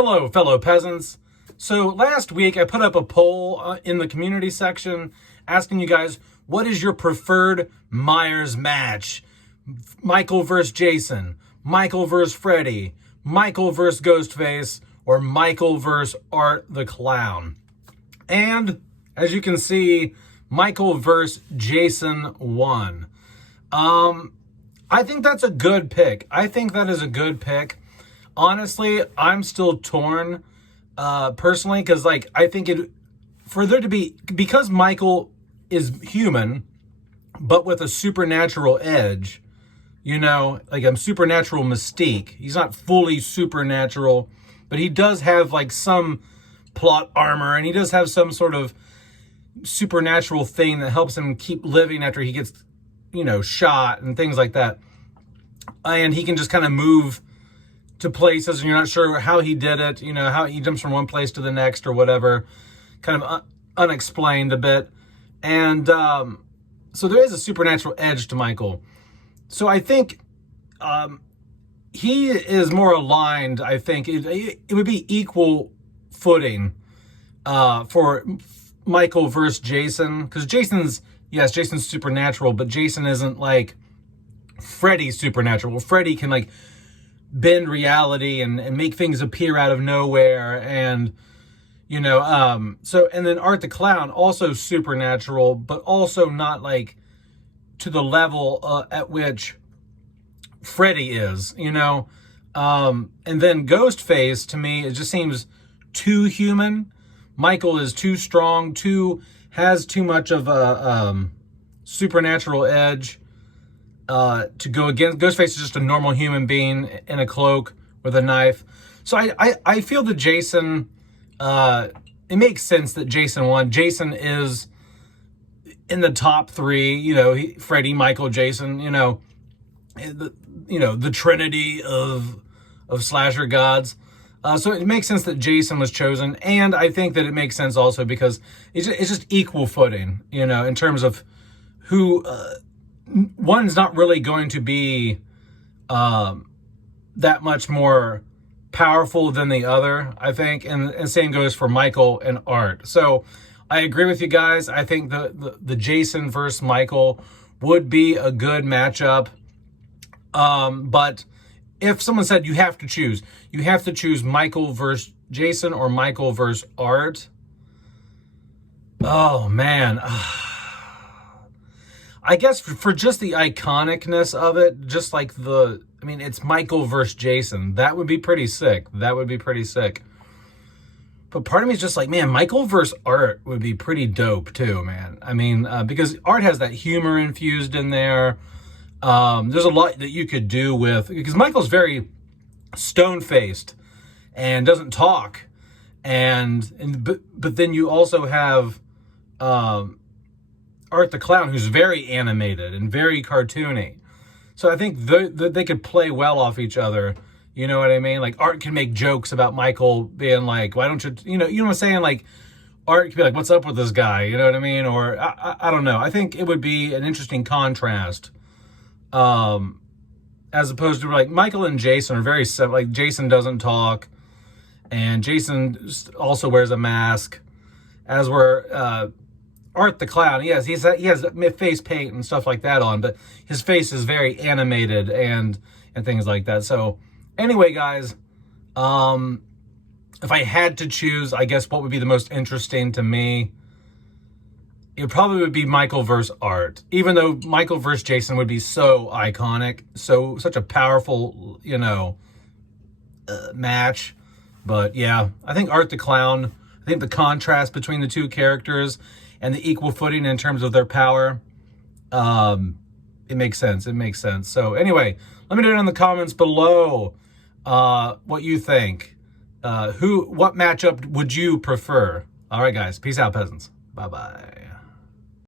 Hello, fellow peasants. So last week I put up a poll in the community section asking you guys, what is your preferred Myers match? Michael versus Jason, Michael versus Freddy, Michael versus Ghostface, or Michael versus Art the Clown? And as you can see, Michael versus Jason won. I think that's a good pick. I think that is a good pick. Honestly, I'm still torn, personally, because, I think because Michael is human, but with a supernatural edge, a supernatural mystique. He's not fully supernatural, but he does have, some plot armor, and he does have some sort of supernatural thing that helps him keep living after he gets, shot and things like that. And he can just kind of move to places and you're not sure how he did it, how he jumps from one place to the next or whatever, kind of unexplained a bit. And so there is a supernatural edge to Michael. So I think he is more aligned. I think it would be equal footing for Michael versus Jason, because Jason's supernatural, but Jason isn't like Freddy's supernatural. Well, Freddy can bend reality and make things appear out of nowhere, and and then Art the Clown, also supernatural, but also not to the level at which Freddy is, and then Ghostface, to me, it just seems too human. Michael is too strong, has too much of a supernatural edge to go against. Ghostface is just a normal human being in a cloak with a knife. So I feel that Jason, it makes sense that Jason won. Jason is in the top three, Freddy, Michael, Jason, the trinity of slasher gods. So it makes sense that Jason was chosen. And I think that it makes sense also because it's just equal footing, in terms of who, one's not really going to be that much more powerful than the other, I think. And same goes for Michael and Art. So I agree with you guys. I think the Jason versus Michael would be a good matchup. But if someone said you have to choose Michael versus Jason or Michael versus Art. Oh, man. I guess for just the iconicness of it, just it's Michael versus Jason. That would be pretty sick. But part of me is just man, Michael versus Art would be pretty dope too, man. Because Art has that humor infused in there. There's a lot that you could do because Michael's very stone-faced and doesn't talk. But then you also have Art the Clown, who's very animated and very cartoony. So I think they could play well off each other. You know what I mean? Art can make jokes about Michael being why don't you, you know what I'm saying? Art could be what's up with this guy? You know what I mean? Or I don't know. I think it would be an interesting contrast. As opposed to Michael and Jason are very similar. Jason doesn't talk, and Jason also wears a mask, as where Art the Clown, he has face paint and stuff like that on, but his face is very animated and things like that. So anyway, guys, if I had to choose, I guess what would be the most interesting to me, it probably would be Michael versus Art, even though Michael versus Jason would be so iconic, such a powerful, match. But yeah, I think Art the Clown, I think the contrast between the two characters and the equal footing in terms of their power, it makes sense. So anyway, let me know in the comments below what you think. What matchup would you prefer? All right, guys. Peace out, peasants. Bye-bye.